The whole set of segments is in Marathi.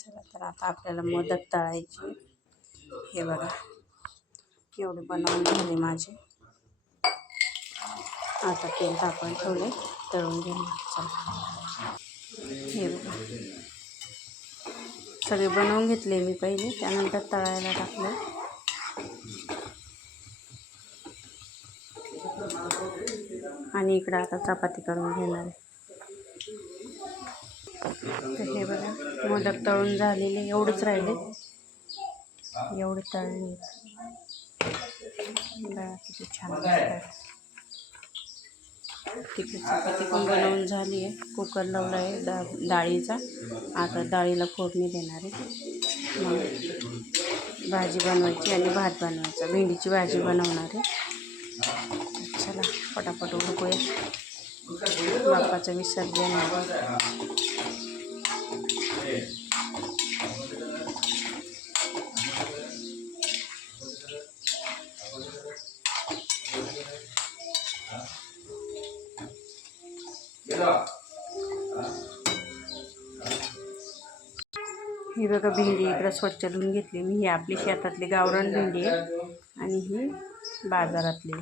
चला तर आता आपल्याला मोदक तळायचे हे बघा एवढे बनवून झाले माझे. आता तेल टाकून ठेवले तळून घेऊन चला. हे बघा. सगळे बनवून घेतले मी पहिले त्यानंतर तळायला टाकलं. आणि इकडं आता चपाती करून घेणार आहे. तर हे बघा मोदक तळून झालेले एवढेच राहिले. एवढे तळले. बघा किती छान तिकडे चपाती पण बनवून झाली आहे. कुकर लावला आहे डा डाळीचा. आता डाळीला फोडणी देणार आहे. मग भाजी बनवायची आणि भात बनवायचा. भेंडीची भाजी बनवणार आहे. चला पटापट उडकूया बाप्पाचं विसर्जन ही बघा भेंडी इकडं स्वच्छ धुवून घेतली. मी ही आपली शेतातली गावरान भेंडी आहे. आणि ही बाजारातली.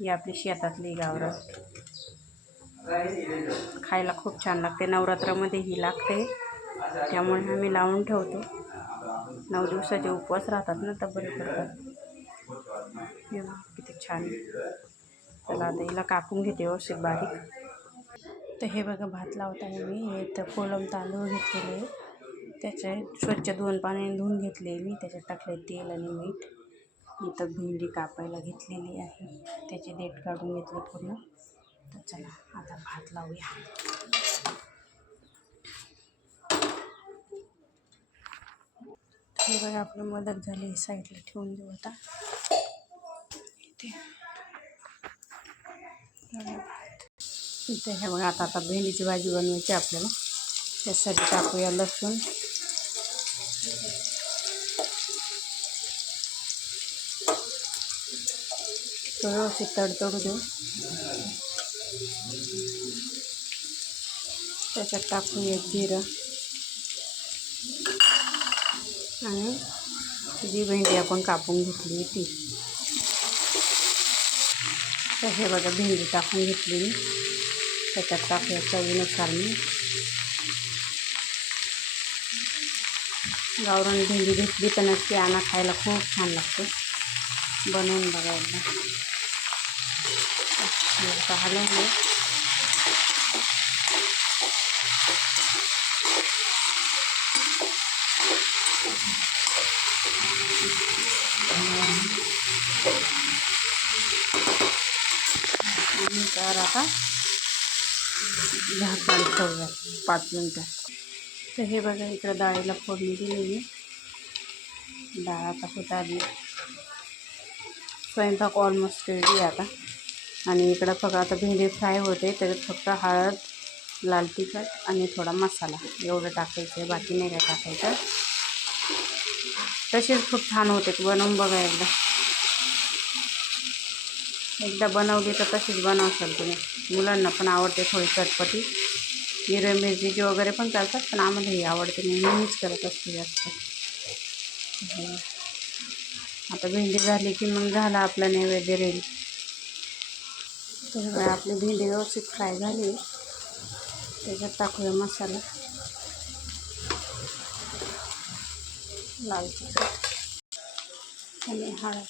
ही आपली शेतातली गावरान. खायला खूप छान लागते. नवरात्रामध्ये ही लागते. त्यामुळे आम्ही लावून ठेवतो. नऊ दिवसाचे उपवास राहतात ना तर करतात. हे किती छान. चला आता हिला कापून घेते व्यवस्थित बारीक. तर हे बघा भात लावताना मी हे तर कोलम तांदूळ घेतलेले. त्याचे स्वच्छ दोन पाण्याने धुवून घेतले मी. त्याच्यात टाकले तेल आणि मीठ. इथं भेंडी कापायला घेतलेली आहे. त्याचे देठ काढून घेतले पूर्ण. तर चला आता भात लावूया. हे बघा आपली मदत झाली. साईडला ठेवून देऊ आता. इथे. इथे हे बघा, आता आता भेंडीची भाजी बनवायची आपल्याला. त्यासाठी टाकूया लसूण. तो व्यवस्थित तडतडू देऊ. जिरं. जी भेंडी आपण कापून ती तर हे बघा भेंडी टाकून घेतली मी. त्याच्यात टाकूया चवीनुसार मी. गावरान भेंडी घेतली तर नक्की आणा खायला खूप छान लागते. बनवून बघा एकदा. पाहिलं हलवले आणि तर आता. झाकण ठेवूया पाच मिनटं. तर हे बघा इकडं डाळीला फोडणी दिलेली डाळ आता फुटाली आली स्वयंपाक ऑलमोस्ट रेडी आता. आणि इकडं फक्त आता भेंडी फ्राय होते त्याच्यात फक्त हळद लाल तिखट आणि थोडा मसाला. एवढं टाकायचं आहे बाकी नाही काय टाकायचं. तसेच खूप छान होते बनवून बघा एकदा. एकदा बनवली तर तशीच बनवशाल तुम्ही. मुलांना पण आवडते थोडी चटपटी. हिरव्या मिरचीची वगैरे पण चालतात पण आम्हाला ही आवडते. मी नेहमीच करत असते जास्त. आता भेंडी झाली की मग झाला आपला नैवेद्य रेडी. त्यामुळे आपली भेंडी व्यवस्थित फ्राय झाली. त्याच्यात टाकूया मसाला. लाल तिखट आणि हळद.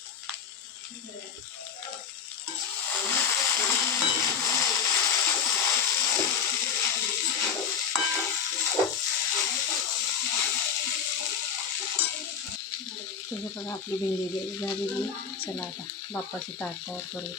तुझं बघा आपली भेंडी गेली झालेली चला आता बाप्पाची ताट तयार करू